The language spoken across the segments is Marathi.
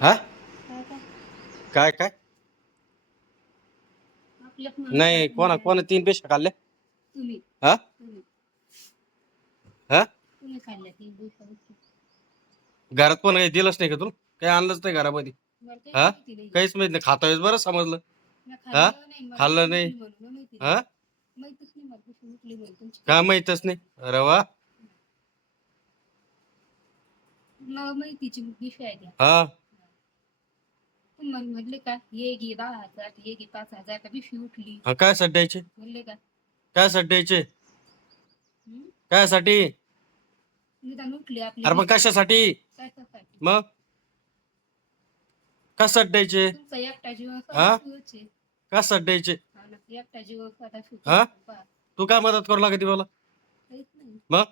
हा काय काय नाही कोणा 3 पेशा खाल्ले हा हा घरात पण काही दिलंच नाही का तू काही आणलंच नाही घरामध्ये हा काहीच माहित नाही खाता वेळेस बरं समजलं हा खाल्लं नाही हा काय माहितच नाही अरे वा हा म्हणले का हे घे 10,000 हे घे 5,000 का पिशवी उठली काय साठी द्यायचे म्हणले का काय साठी द्यायचे काय साठी अरे मग कशासाठी मग कशासाठी द्यायचे हा कशासाठी द्यायचे हा तू काय मदत करू लागते मला मग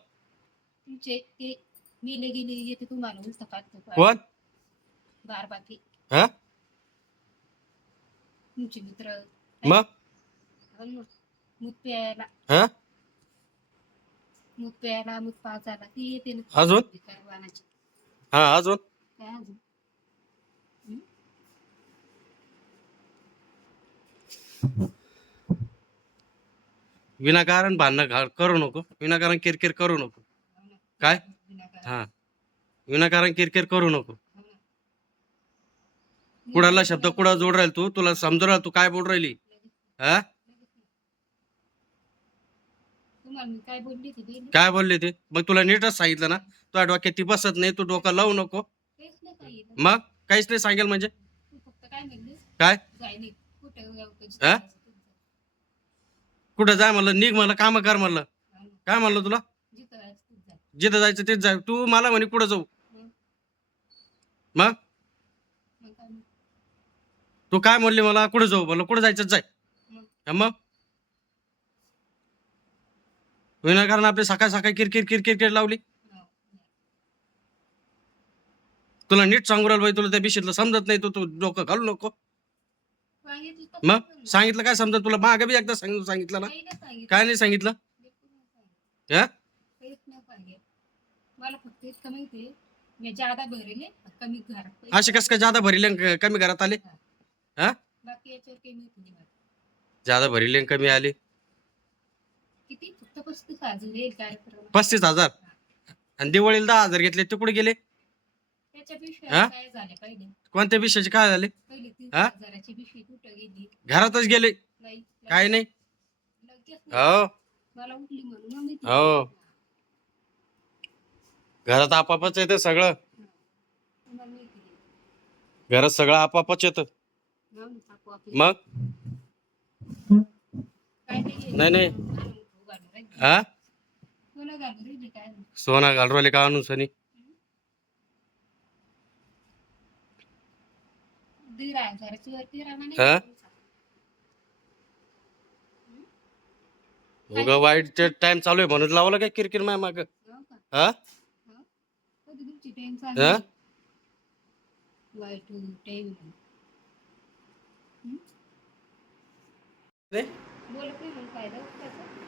मेले गेले येते तुम्हाला कोण हा तुमचे मित्र मग मूत प्यायला हा मूत प्यायला मूत पाजायला ती येते ना अजून हा अजून काय अजून विनाकारण भांडणं करू नको विनाकारण किरकिर करू नको काय हा विनाकारण किरकिर करू नको कुणाला शब्द कुणा जोड राहील तू तुला समजू राहील तू काय बोल राहिली हा काय बोलले ते मग तुला नीटच सांगितलं ना तुझ्या डोक्यात ती बसत नाही तू डोकं लावू नको मग काहीच नाही सांगेल म्हणजे काय हा कुठं जाय म्हणलं निघ म्हणलं काम कर म्हणलं काय म्हणलं तुला जिथं जायचं तेच जाय तू मला म्हणे कुठं जाऊ मग तू काय म्हणली मला कुठं जाऊ म्हणलं कुठं जायचं जाय मग विनाकारण आपली सकाळ सकाळी किरकिर किरकिर लावली तुला नीट सांगू राहिलो बाई तुला त्या बिशीतलं समजत नाही तू डोकं घालू नको मग सांगितलं काय समजत तुला मागे बी एकदा सांगितलं ना काय नाही सांगितलं असे कस काय जादा भरले कमी घरात आले हा जादा भरले कमी आले 35,000 आणि दिवाळीला 10,000 घेतले ते कुठे गेले कोणत्या विषयाचे काय झाले घरातच गेले काय नाही हो हो घरात आपापच येतं सगळं घरात सगळं आपापच येतं मग नाही नाही हा सोना घालू राहिले का आणून सनी उगा वाईट टाइम चालू आहे म्हणून लावलं काय किरकिर माय माग हा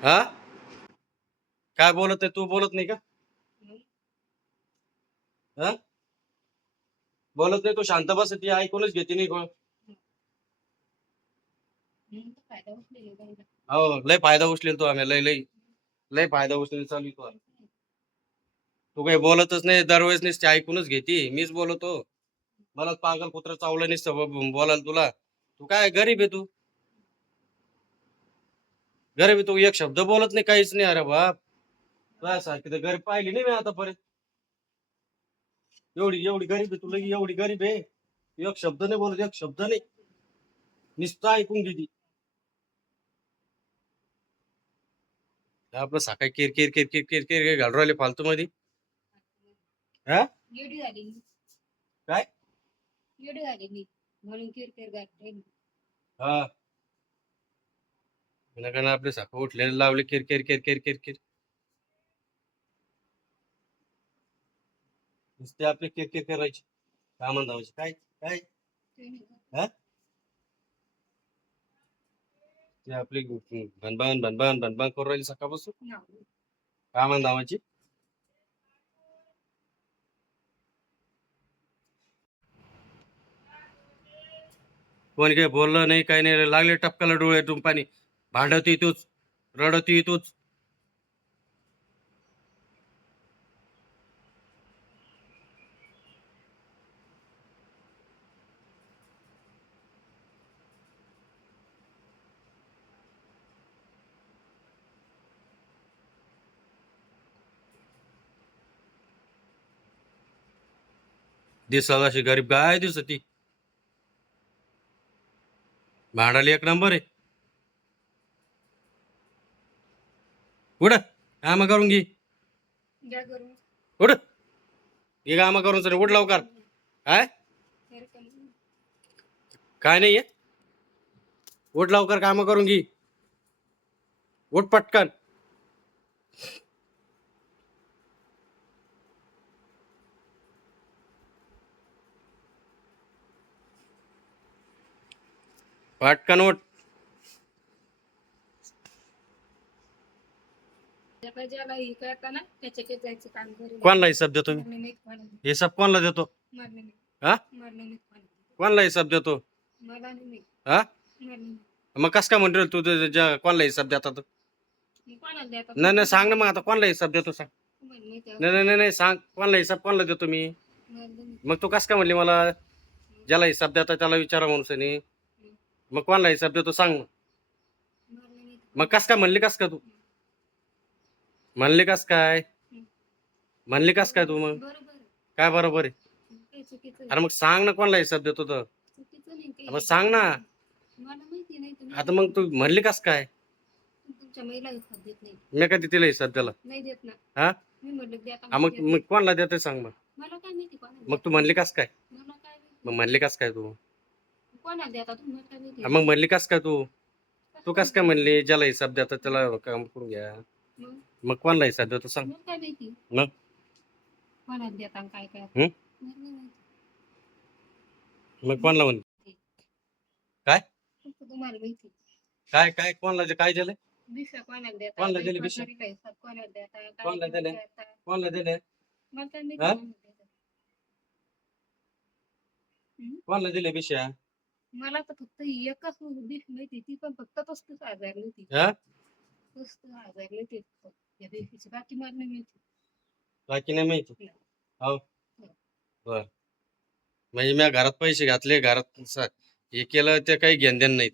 हा काय बोलत आहे तू बोलत नाही का हा बोलत नाही तू शांत बस ती ऐकूनच घेते नाही कोण हो लय फायदा उचलेल तो आम्ही लय लय लय फायदा उचलेल चालू तू काही बोलतच नाही दरवेळेस नाही ऐकूनच घेते मीच बोलतो मला पागल कुत्र चावलं नाही बोलाल तुला तू काय गरीब आहे तू गरीब आहे तू एक शब्द बोलत नाही काहीच नाही अरे बाप सारखी तर गरीब पाहिली नाही मी आतापर्यंत एवढी एवढी गरीब आहे तुला एवढी गरीब आहे एक शब्द नाही बोलत एक शब्द नाही नुसतं ऐकून घेते आपलं सकाळी किरकिर किरकिर किरकिर घालून राहिले फालतू मध्ये हा काय हा विनाकारण आपले सकाळ उठलेले लावले किरकिर किरकिर किरकिर नुसते आपले किरकिर करायचे कामं धावायचे काय काय हा ते आपली भनभन भनभन भनभन करून राहिली सकाळपासून कामं धावायची कोणी काही बोललं नाही, काही नाही. लागले टपकाला डोळ्यातून पाणी. भांडत तूच, रडत तूच. दिसाल अशी गरीब गाय दिसती. भांडायला एक नंबर आहे. उड कामं करून घे. उड हे कामं करून सर उठ लवकर. काय काय नाहीये. उठ लवकर कामं करून घे. उठ पटकन. पटकन उठ. कोणला हिसाब देतो मी? हिसाब कोणला देतो? हा कोणला हिसाब देतो? हा मग कस काय म्हणतो तू कोणला हिसाब देतात? नाही नाही सांग ना मग आता कोणला हिसाब देतो सांग. नाही नाही नाही सांग कोणला हिसाब कोणला देतो मी? मग तू कस काय म्हणली मला ज्याला हिसाब देता त्याला विचारा माणसाने. मग कोणला हिसाब देतो सांग. मग कस काय म्हणली कस का तू म्हणली कस काय म्हणली कस काय तू मग काय बरोबर आहे? अरे मग सांग ना कोणला हिसाब देतो तर मग सांग ना. आता मग तू म्हणली कस काय मी कधी तिला हिसाब त्याला हा मग मग कोणला देतोय सांग मग. मग तू म्हणली कस काय मग म्हणली कस काय तू मग म्हणली कस काय तू तू कस काय म्हणली ज्याला हिसाब देतात त्याला काम करून घ्या. मग कोणला हिसाब देतो सांग. मग मग कोणला म्हण काय काय काय कोणला काय दिलंय कोणला दिले विषय कोणला दिले कोणला दिले कोणला दिले विषय मला तर फक्त एकच डिश माहिती ती पण फक्त 35,000 होती. 35,000 होती या दिवशीची बाकी मला नाही माहिती. बाकी नाही माहिती. हो बर म्हणजे मी घरात पैसे घातले घरात हे केलं ते काही घेण देण नाही.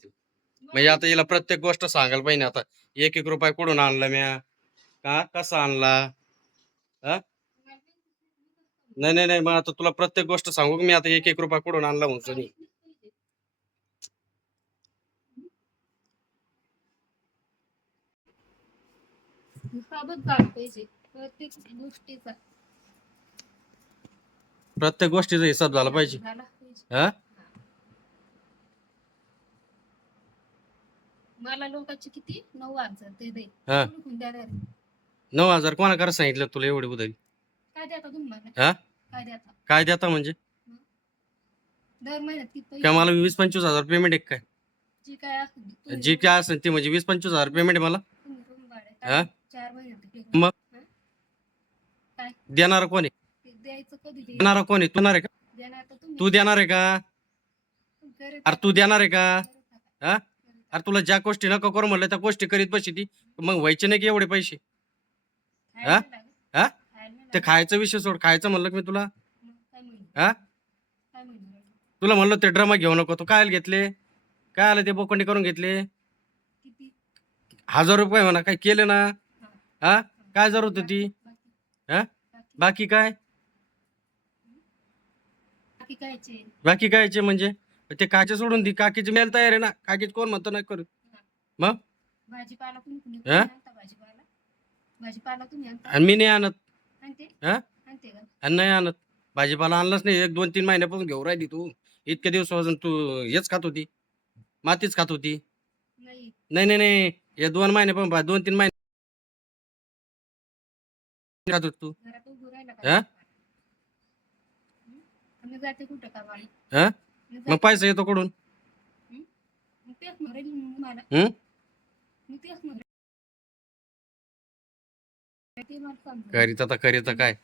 म्हणजे आता हिला प्रत्येक गोष्ट सांगायला पाहिजे. आता 1-1 रुपया कुठून आणला म्या का कसा आणला हा नाही नाही नाही मग आता तुला प्रत्येक गोष्ट सांगू मी आता 1-1 रुपया कुठून आणला म्हणून प्रत्येक गोष्टीचा हिसाब झाला पाहिजे. हा मला लोकांची किती 9,000 ते दे. 9,000 कोणा करा सांगितलं तुला एवढे उधारी काय देता तुम्हाला हा काय देता म्हणजे दर महिन्यात किती काय मला 20-25 हजार पेमेंट आहे काय जी काय असेल ती म्हणजे 20-25 हजार पेमेंट आहे मला हा 4 महिन्यात मग काय देणार कोण आहे द्यायचं कधी देणार कोण आहे तू देणार आहे का तू देणार आहे का अरे तू देणार आहे का हा अरे तुला ज्या गोष्टी नको करू म्हणलं त्या गोष्टी करीत बशी ती मग व्हायचे नाही की एवढे पैसे हा हा ते खायचा विषय सोड खायचं म्हणलं की मी तुला हा तुला म्हणलं ते ड्रमा घेऊ नको तू काय घेतले काय आलं ते बोकंडी करून घेतले 1000 रुपये म्हणा काय केले ना हा काय जरूरत होती हा बाकी काय बाकी कायचे म्हणजे ते काचे सोडून ती काकीची मेल तयार आहे ना काकीच कोण म्हणतो नाही करू मग भाजीपाला आणि मी नाही आणत हा आणि नाही आणत भाजीपाला आणलाच नाही 1-2-3 महिन्यापासून घेऊन राहिली तू इतके दिवसापासून तू हेच खात होती मातीच खात होती नाही नाही नाही हे 2 महिन्यापासून 2-3 महिने खात होती तू हा हा मग पैसा येतो कुठून करीत आता करीत काय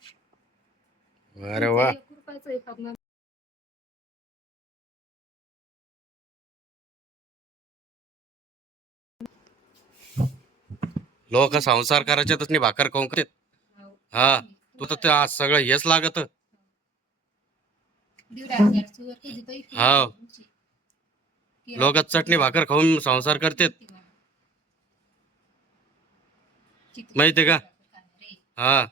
अरे वा लोक संसार करायच्यातच नाही भाकर खाऊन करतात. हो. हा तू तर ते आज सगळं हेच लागत. 1,500 वर कधी पैसे हाव. नाही तुमचे. लोक चटणी भाकर खाऊन संसार करतात. किती माहितीये का? रे. हा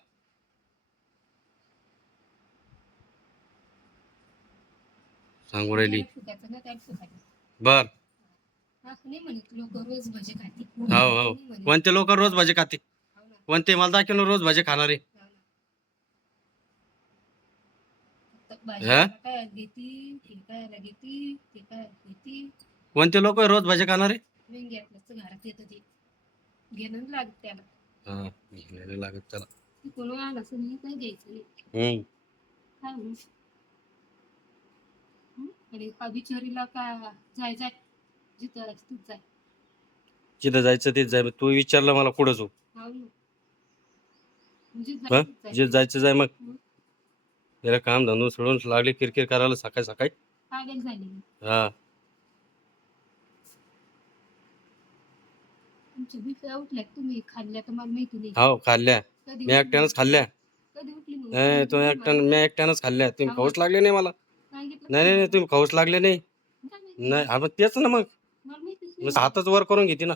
सांगू राहिली. ज्याला फुकायचं ना त्याला फुकायचं. बर असं नाही म्हणत लोक रोज भजे खाते. हो नाही हो म्हणत. कोणते लोक रोज भाजी खाते? हो ना, कोणते मला दाखव रोज भाजी खाणारे? हो ना. फक्त हा? भाजीला काय घेती, हे खायला घेती, ते खायला घेती. कोणते लोक रोज भाजी खाणारे? व्यंग्यातलं घरात येतं ते घेणं लागत त्याला. हा घ्यायला लागत त्याला. ती कोण आलं असं नाही काही घ्यायचं नाही. हम्म काय म्हणू? आणि का बिचारीला का जाय जाय जिथं असतीच जाय. जिथं जायचं तेच जाय. तू विचारलं मला पुढं जाऊ. हो ना. म्हणजे हा जायचंच जाय. जे जायचं जाय मग. हं. त्याला काम धंदो सोडून लागले किरकिर करायला सकाळी सकाळी. पागल झाली. हा तुमची बिफे उठल्या तुम्ही खाल्ल्या तर मला माहिती नाही. हो खाल्ल्या. कधी मी एकट्यानंच खाल्ल्या. कधी उठली मग? नाही तो मी एकट्यानंच खाल्ल्या. तुम्ही हा. खाऊच लागले नाही मला. सांगितलं नाही नाही नाही, तुम्ही खाऊच लागले नाही. काय माहिती? नाही आपण तेच ना मग. मला माहितीच मग नाही. हातच वर करून घेते ना.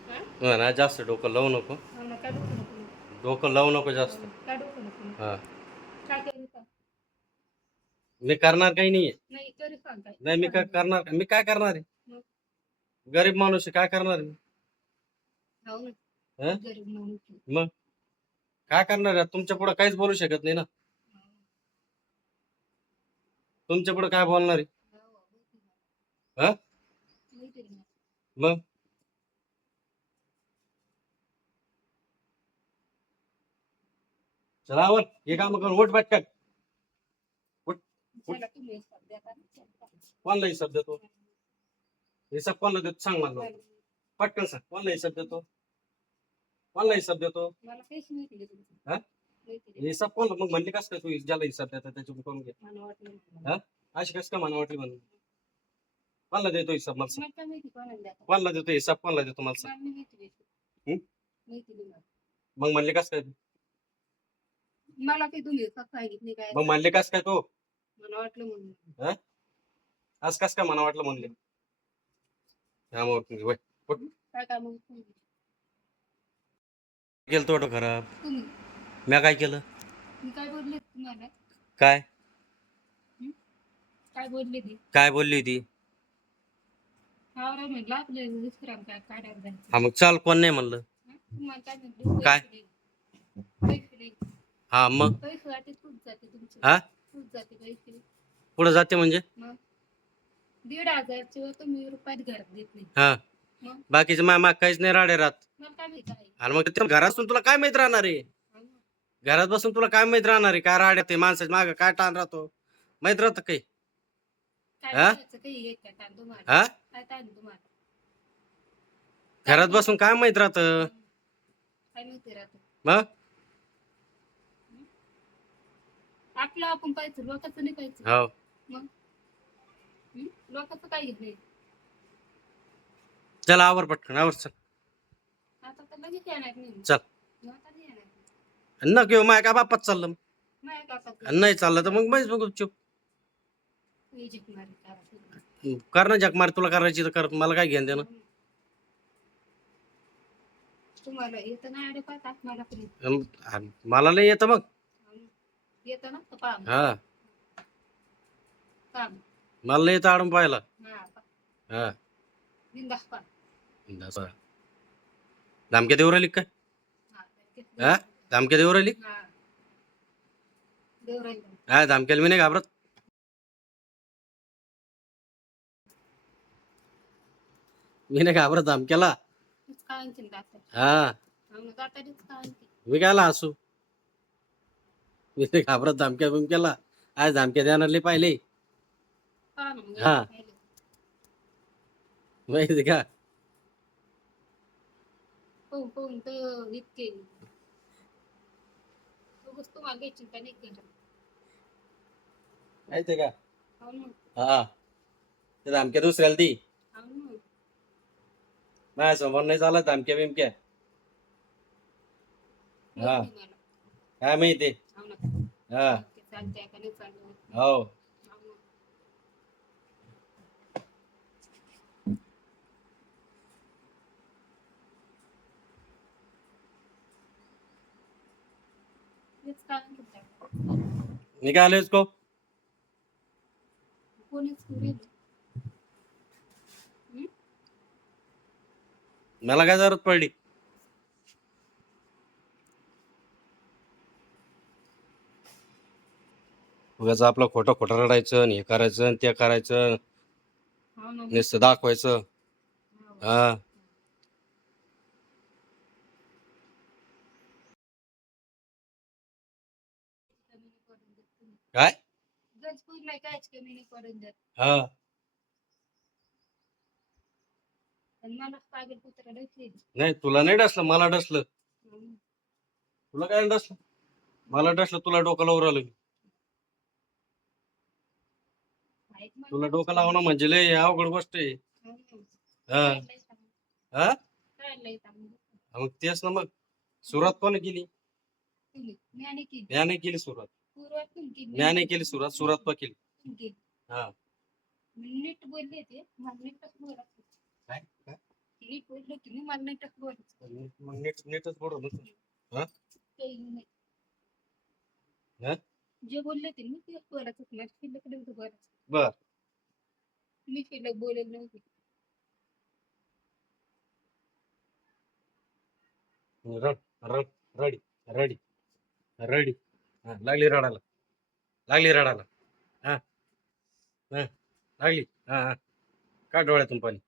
हा? हो ना जास्त डोकं लावू नको. हो ना, काय डोकं नको. डोकं लावू नको जास्त. काय डोकं नको. हा काय करू का? मी करणार काही नाहीये. नाही तरी सांग काय. नाही मी काय करणार, मी काय करणार आहे? मग? गरीब माणूस आहे, काय करणार आहे? हो ना. हा? गरीब माणूस आहे. मग काय करणार आहे? तुमच्या पुढे काहीच बोलू शकत नाही ना. हो. तुमच्या पुढे काय बोलणार आहे? हो, माहिती आहे. हा माहिती आहे ना. मग चला आवर हे काम कर. उठ पटकन. उठ. चला तुम्ही हिसाब द्या का? कोणाला हिसाब देतो? हिसाब कोणाला देतो सांग मला. पटकन सांग कोणाला हिसाब देतो? कोणाला हिसाब देतो? मला काहीच माहिती नाही तुमचं. हा? माहिती नाही. हिसाब कोणाला मग म्हणले कस काय तू ज्याला हिसाब देता त्याच्याकडून करून घे. मला वाटलं नाही. हा अशी कस काय म्हणा वाटली म्हणून? कोणाला देतो हिसाब मला सांग? मला काय माहिती कोणाला द्या. कोणाला देतो हिसाब? कोणाला देतो मला सांग? मला नाही माहिती माहिती. हं? माहिती नाही मला. मग म्हणले कस काय? मला काही तुम्ही सांगितले काय. मग म्हणले कस काय तो? मला वाटलं म्हणून. आज कस काय म्हणा वाटलं म्हणले? त्यामुळे वय उठ. काय काय मग केलं तो खराब. तुम्ही मी काय केलं? मी काय बोलले तुम्हाला? काय काय बोलले ते? काय बोलली ती? हा रे म्हटलं आपले विश्राम काय काढायला जायचं. हा मग चाल कोण नाही म्हणलं. तुम्हाला काय म्हटलं? काय? पैसे नाही. हा मग पैसे वाटे खूप जाते तुमचे. हा खूप जाते पैसे. पुढे जाते म्हणजे? मग 1,500 वर तुम्ही रुपयात घरात देत नाही. हा मग बाकीचे माग काहीच नाही राडे राहत. मला काय माहिती आहे. आणि मग ते घरात बसून तुला काय माहित राहणार आहे? हा ना. घरात बसून तुला काय माहित राहणार आहे? काय राड्या ते माणसाच्या माग काय ताण राहतो माहित राहतं काही? काय हा? करायचं काही एक काय ताण तुम्हाला? हा काय ताण तुम्हाला? घरात बसून काय माहित राहतं? काय माहिती राहतं? मग आपलं आपण पाहायचं लोकांचं नाही पाहायचं. हो मग लोकांचं काही नाही. चल आवर पटकन आवर चल. आता तर लगेच येणार नाही. चल आता नाही येणार. न किंवा माय का बापात चाललं नाही काका आणि नाही चाललं तर मग बैस बघू चुप. मी जिंकणार आहे. कर ना जगमार तुला करायची तर कर. मला काय घेणं देणं? तुम्हाला येतं ना अरे पाहता मला पण येतं. मला नाही येतं मग. येतं ना तर पहा. हा काम मला नाही येतं आडून पाहायला. हा हा बिंदास पहा. धमक्या देऊ राहिली काय? हा धमक्या देऊ राहिली? हा देव राहील. हा धमक्याला मी नाही घाबरत. मी नाही घाबरत धमक्याला. काय आणखीन दाता. हा दातारीच काय आणखी. मी कायला हसू? मी नाही घाबरत धमक्या बिमक्याला. आज धमक्या देणारले पाहिले पहा ना मग हा. माहिती का? पाहून पाहून तर इतके उगाच तुम्हाला काही चिंता नाही केलं. माहितीये का? हो ना, हा ते धमक्या दुसऱ्याला दी. हो ना. माझ्या समोर नाही चालत धमक्या बिमक्या. हा माहिती मला. काय माहिती. हो ना. हा ते चालतंय का नाही चालत. हो हो ना. तेच कारण होतं. निकाले उसको. कोणीच करेल. हं? मला काय जरूरत पडली. उगाच आपलं खोटं खोटं रडायचं आणि हे करायचं आणि ते करायचं हो ना. नुसतं दाखवायचं. हो. हा कमी नाही पडून देत तुम्ही. काय. गंजपूर नाही कायच कमी नाही पडून देत. हा आणि मला पागल कुत्रा डसले. नाही तुला नाही डसलं मला डसलं. तुला काय डसलं. मला डसलं तुला डोकं लावून राहिलं. तुला डोकं लावणं म्हणजे लय अवघड गोष्ट आहे. हा हा मग तेच ना मग सुरुवात कोणी केली. म्या नाही केली सुरुवात. म्या नाही केली सुरुवात. सुरुवात पण केली. हा नीट बोलले ते मला नीटच बोलायचं. काय काय नीट बोलले तुम्ही मला नीटच बोलायचं. मग नीटच बोलत होतो. हा काही नाही. हा जे बोलले ते मी तेच बोलायचं. माझ्या शिल्लकडे होतं बोलायचं. बर मी शिल्लक बोलेल नव्हती. रड रड रडी रडी रडी हा लागली रडायला. लागली रडायला. हा हा लागली. हा हा काढ डोळ्यातून पाणी.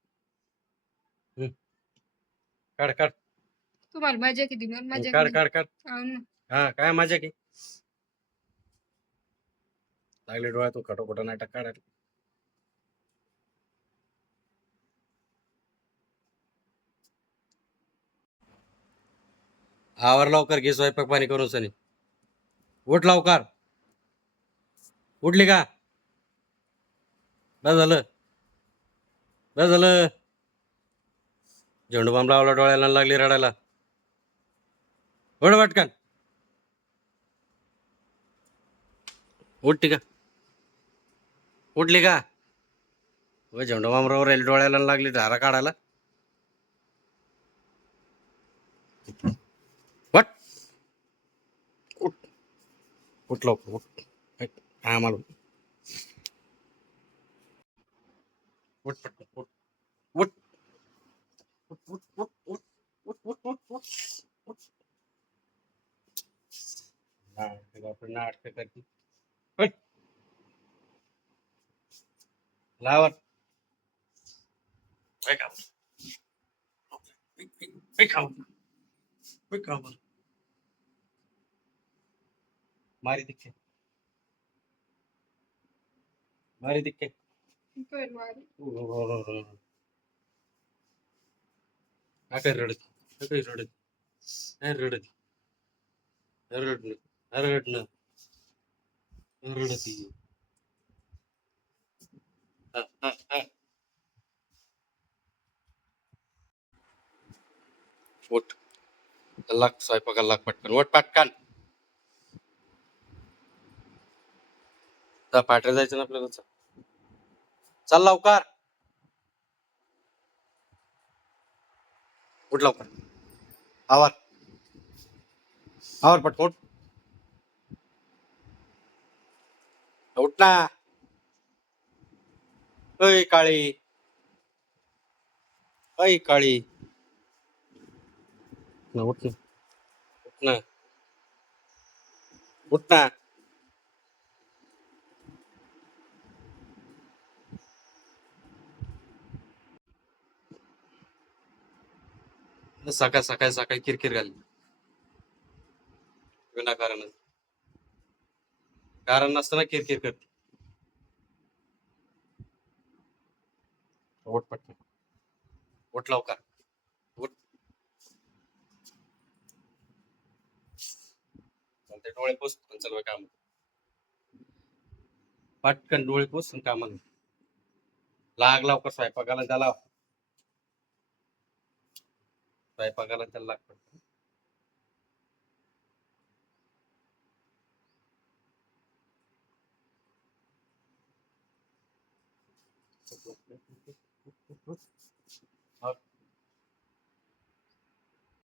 काढ काढ तुम्हाला मजा किती मजा काढ काढ काढ. हो ना. हा काय मजा की लागली डोळ्यातून खटोखटो नाटक काढायला. आवर लवकर घे स्वयंपाक पाणी करून सनी. उठ लवकर. उठली का. बस झालं. बस झालं. झेंडू बाम लावला डोळ्याला लागली रडायला. उठ पटकन. उठली का. उठली का. झेंडू बाम राहिली डोळ्याला लागली धारा काढायला. वट उठ उठ लवकर उठ. हा मला उठ पटकन उठ उठ उठ उठ उठ उठ उठ उठ उठ उठ उठ. नाटक करते. उठ. लावर. काय काम. काय काम. काय काम. मारी दिखे. मारी दिखे. काय रडत. काय रडत. काय रडत. रडणं रडणं रडती. हा हा हा उठ. लाग स्वयंपाकाला लाग पटकन. उठ पटकन. पाठर जायचं ना आपल्याला. चल लवकर. उठ लवकर. आवर आवर पटकन उठ. उठ ना. अय काळी. अय काळी. उठ ना. उठ ना. उठ ना. सकाळ सकाळी सकाळी किरकिर घाली. विनाकारण. कारण नसताना किरकिर करते. उठ पटकन. उठ लवकर. उठ. म्हणते डोळे पुसून सर्व काम पटकन डोळे पुसून कामाला लाग लवकर स्वयंपाकाला त्याला त्याला लाग पटकन.